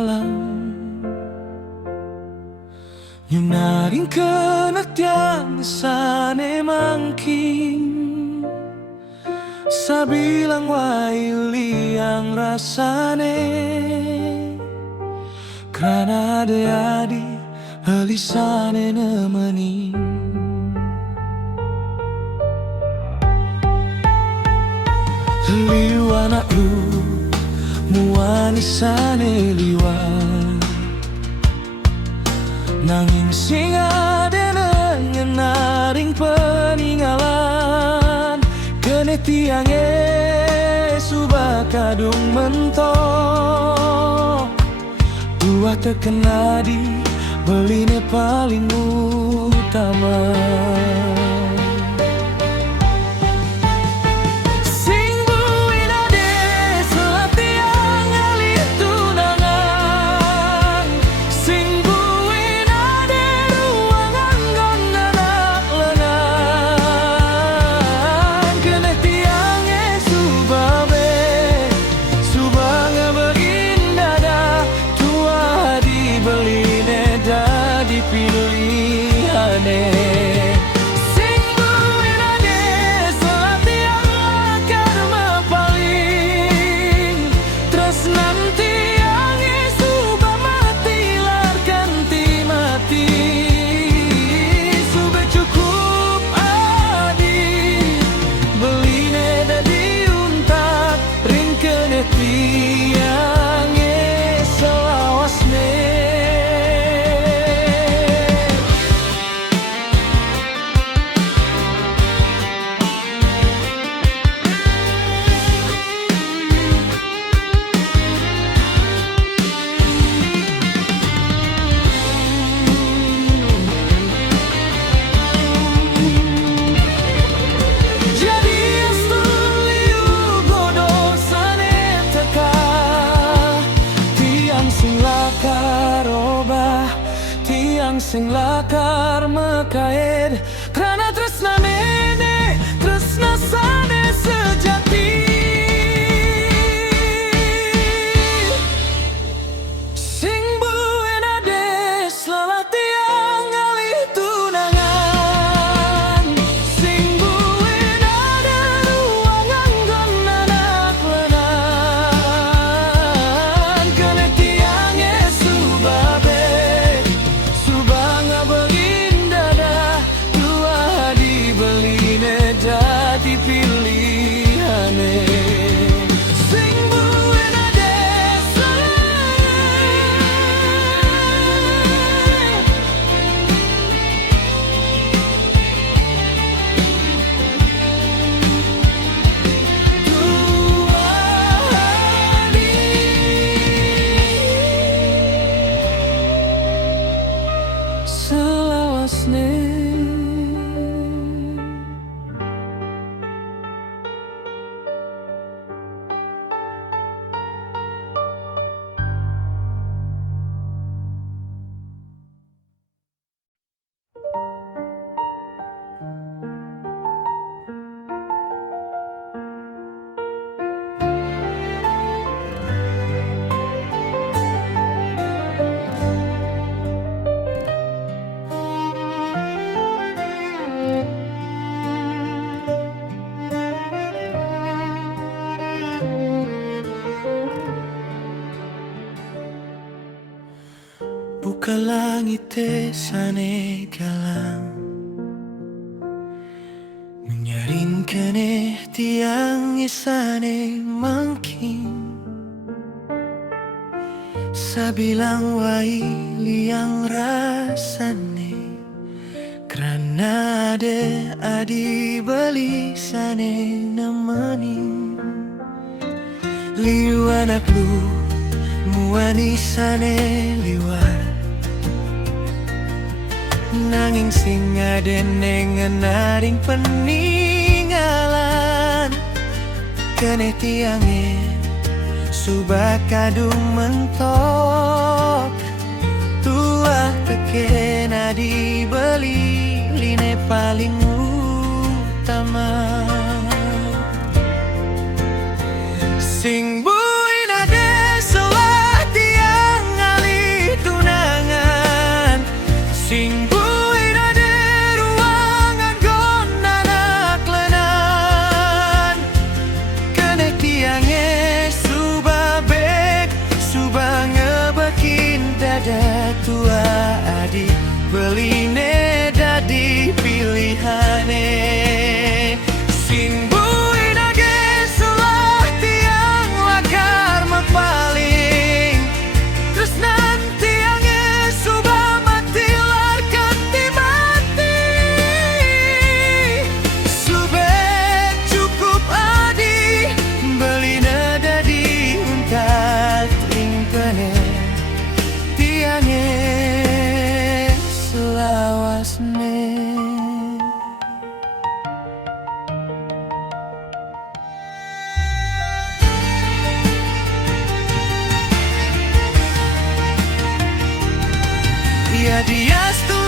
dalam Yunaring kenatiang sane mangking Sabilang waili yang rasane Karena ade-adi helisane nemeni Liwana lu muanisane liwan Nanging sing ade ngenaring peninggalan Kene tiange subah kadung mentok Dua terkena di beline paling utama Sing lakar mekaed Karena tresna nene Tresna sane sejati Sing buen ades Lalatiang ngalih tunangan Sing buen ada ruangan Gon anak lenan Kene tiange subabe jadi pilihane Sing buen ades dua hari selawasne Buka langit sane galang Menyarin kene tiang isane mangking Sabilang waili yang rasane Karena ade adi beli sane nemeni Liwan aku muani sane liwan Nanging sing ade ngenaring peninggalan Kene tiange subah kadung mentok Tua tekena dibeli line paling utama Sing buin ade selah tiang tua adik beline dadi pilihane. Simbuin age sulah tiang lakar mapaling, terus nanti ange subah mati larkan ti mati. Subek cukup adi beline dadi untat ringkene tiange selawasne. Ya diastu